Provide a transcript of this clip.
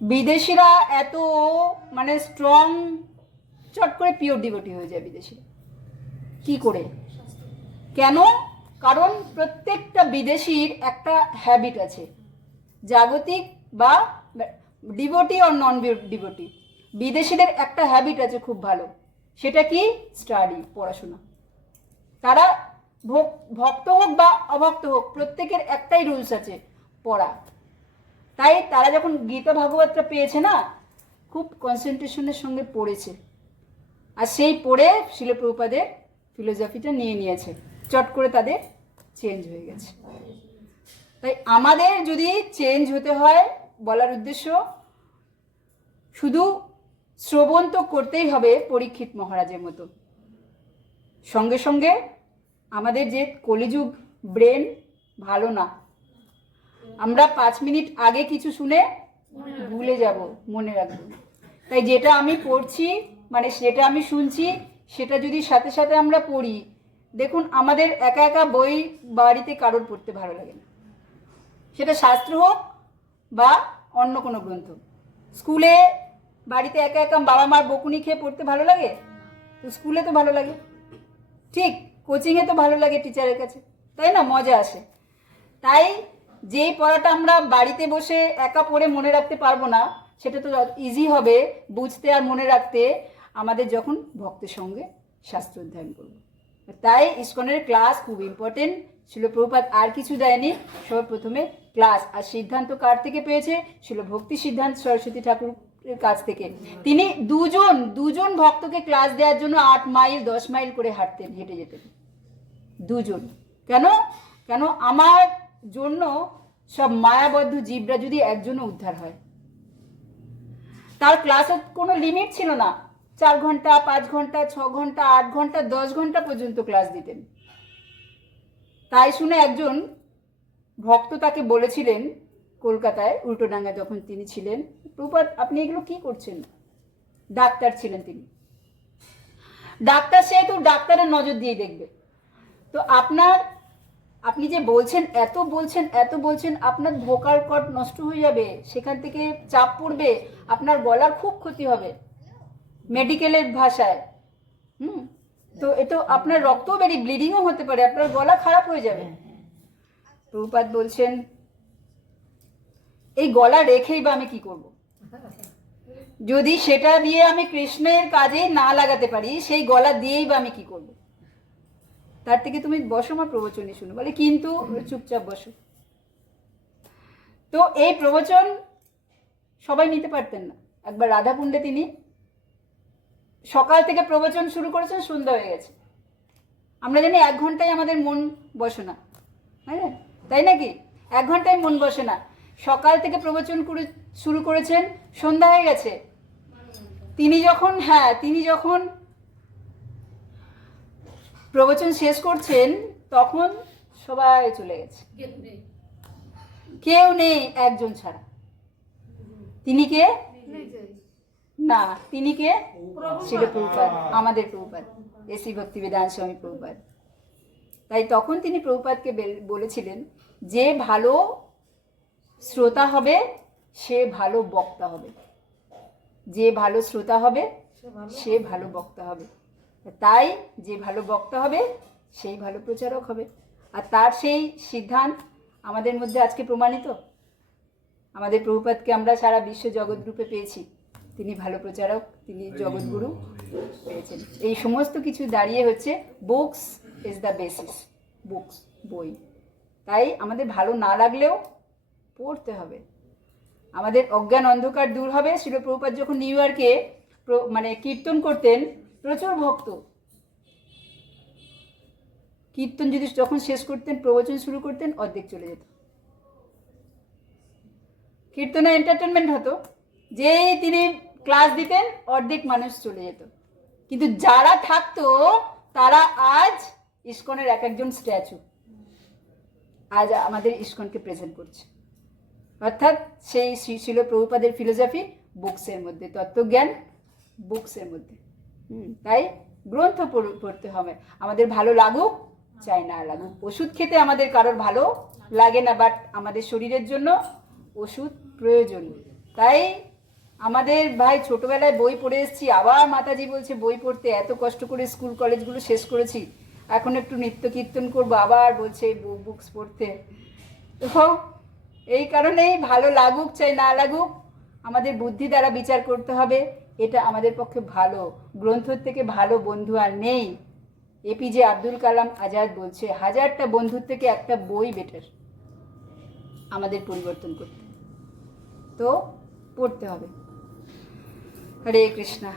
বিদেশিরা এত মানে স্ট্রং, চট করে পিওর ডিভোটি হয়ে যায় বিদেশিরা। কি করে, কেন? কারণ প্রত্যেকটা বিদেশির একটা হ্যাবিট আছে, জাগতিক বা ডিভোটি আর নন ডিভোটি, বিদেশিদের একটা হ্যাবিট আছে খুব ভালো, সেটা কি? স্টাডি, পড়াশোনা। তারা ভক্ত হোক বা অভক্ত হোক, প্রত্যেকের একটাই রুলস আছে, পড়া। তাই তারা যখন গীতা ভাগবতটা পেয়েছে না, খুব কনসেন্ট্রেশনের সঙ্গে পড়েছে, আর সেই পড়ে শিল প্রভুপাদের ফিলোসফিটা নিয়ে নিয়েছে, চট করে তাদের চেঞ্জ হয়ে গেছে। তাই আমাদের যদি চেঞ্জ হতে হয়, বলার উদ্দেশ্য শুধু শ্রবণ তো করতেই হবে পরীক্ষিত মহারাজের মতো, সঙ্গে সঙ্গে আমাদের যে কলিযুগ ব্রেন ভালো না, আমরা 5 মিনিট আগে কিছু শুনে ভুলে যাব, মনে রাখবো। তাই যেটা আমি পড়ছি, মানে সেটা আমি শুনছি, সেটা যদি সাথে সাথে আমরা পড়ি, দেখুন আমাদের একা একা বই বাড়িতে কারোর পড়তে ভালো লাগে না, সেটা শাস্ত্র হোক বা অন্য কোনো গ্রন্থ। স্কুলে বাড়িতে একা একা বাবা মার বকুনি খেয়ে পড়তে ভালো লাগে, তো স্কুলে তো ভালো লাগে, ঠিক কোচিংয়ে তো ভালো লাগে টিচারের কাছে, তাই না? মজা আসে। তাই যেই পড়াটা আমরা বাড়িতে বসে একা পড়ে মনে রাখতে পারবো না, সেটা তো ইজি হবে বুঝতে আর মনে রাখতে আমাদের যখন ভক্তের সঙ্গে শাস্ত্র অধ্যয়ন করবো। তাই ইসকনের ক্লাস খুব ইম্পর্টেন্ট। শিল প্রভুপাদ আর কিছু দেয়নি, সবার প্রথমে ক্লাস। আর সিদ্ধান্ত কার থেকে পেয়েছে? শিল ভক্তি সিদ্ধান্ত সরস্বতী ঠাকুরের কাছ থেকে। তিনি দুজন ভক্তকে ক্লাস দেওয়ার জন্য 8 মাইল 10 মাইল করে হেঁটে যেতেন, দুজন। কেন? কেন আমার জন্য সব মায়াবদ্ধ জীবরা যদি একজনও উদ্ধার হয়। তার ক্লাসের কোনো লিমিট ছিল না, 4 ঘন্টা 5 ঘন্টা 6 ঘন্টা 8 ঘন্টা 10 ঘন্টা পর্যন্ত ক্লাস দিতেন। তাই শুনে একজন ভক্ত তাকে বলেছিলেন, কলকাতায় উল্টোডাঙ্গা যখন তিনি ছিলেন, প্রভুপাদ আপনি এগুলো কি করছেন? ডাক্তার ছিলেন তিনি, ডাক্তার, সেহেতু ডাক্তারের নজর দিয়ে দেখবে। তো আপনি যে বলছেন, এত বলছেন, আপনার ভোকাল কর্ড নষ্ট হয়ে যাবে, সেখান থেকে চাপ পড়বে, আপনার গলার খুব ক্ষতি হবে, মেডিকেলের ভাষায়। তো এ তো আপনার রক্তও বেরিয়ে ব্লিডিংও হতে পারে, আপনার গলা খারাপ হয়ে যাবে। প্রভুপাদ বলছেন, এই গলা রেখেই বা আমি কি করব? যদি সেটা দিয়ে আমি কৃষ্ণের কাজে না লাগাতে পারি, সেই গলা দিয়েই বা আমি কি করব? তার থেকে তুমি বসো, আমার প্রবচনই শুনো। বলে কিন্তু চুপচাপ বসো। তো এই প্রবচন সবাই নিতে পারতেন না। একবার রাধাকুণ্ডে তিনি সকাল থেকে প্রবচন শুরু করেছেন, সন্ধ্যা হয়ে গেছে। আমরা জানি 1 ঘন্টায় আমাদের মন বসে না, হ্যাঁ তাই নাকি? 1 ঘন্টায় মন বসে না। সকাল থেকে প্রবচন শুরু করেছেন, সন্ধ্যা হয়ে গেছে। তিনি যখন প্রবচন শেষ করছেন, তখন সবাই চলে গেছে, কেউ নেই একজন ছাড়া। তিনি কে? না, তিনি কে? শিল প্রভুপাদ, আমাদের প্রভুপাদ, এসি ভক্তিবেদান্ত স্বামী প্রভুপাদ। তাই তখন তিনি প্রভুপাদকে বলেছিলেন, যে ভালো শ্রোতা হবে সে ভালো বক্তা হবে, যে ভালো শ্রোতা হবে সে ভালো বক্তা হবে। তাই যে ভালো বক্তা হবে সেই ভালো প্রচারক হবে। আর তার সেই সিদ্ধান্ত আমাদের মধ্যে আজকে প্রমাণিত। আমাদের প্রভুপাদকে আমরা সারা বিশ্ব জগৎরূপে পেয়েছি, তিনি ভালো প্রচারক, তিনি জগৎগুরু পেয়েছেন। এই সমস্ত কিছু দাঁড়িয়ে হচ্ছে books is the basis, books, বই। তাই আমাদের ভালো না লাগলেও পড়তে হবে, আমাদের অজ্ঞান অন্ধকার দূর হবে। শিল প্রভুপাদ যখন নিউ ইয়র্কে মানে কীর্তন করতেন, প্রচুর ভক্ত, কীর্তন যদি যখন শেষ করতেন, প্রবচন শুরু করতেন, অর্ধেক চলে যেত। কীর্তনে এন্টারটেনমেন্ট হতো, যেই তিনি ক্লাস দিতেন অর্ধেক মানুষ চলে যেত। কিন্তু যারা থাকতো তারা আজ ইসকনের এক একজন স্ট্যাচু, আজ আমাদের ইসকনকে প্রেজেন্ট করছে। অর্থাৎ সেই শিল প্রভুপাদের ফিলোসফি বুকসের মধ্যে, তত্ত্বজ্ঞান বুকসের মধ্যে। তাই গ্রন্থ পড়তে হবে, আমাদের ভালো লাগুক চাই না লাগুক। ওষুধ খেতে আমাদের কারোর ভালো লাগে না, বাট আমাদের শরীরের জন্য ওষুধ প্রয়োজন। তাই আমাদের ভাই ছোটবেলায় বই পড়ে এসেছি, আবার মাতাজি বলছে বই পড়তে, এত কষ্ট করে স্কুল কলেজগুলো শেষ করেছি, এখন একটু নিত্য কীর্তন করবো, আবার বলছে বুকস পড়তে। তো এই কারণেই ভালো লাগুক চাই না লাগুক, আমাদের বুদ্ধি দ্বারা বিচার করতে হবে, এটা আমাদের পক্ষে ভালো। গ্রন্থর থেকে ভালো বন্ধু আর নেই। এপিজে আব্দুল কালাম আজাদ বলছে 1000টা বন্ধুর থেকে একটা বই বেটার আমাদের পরিবর্তন করতে। তো পড়তে হবে। হরে কৃষ্ণা।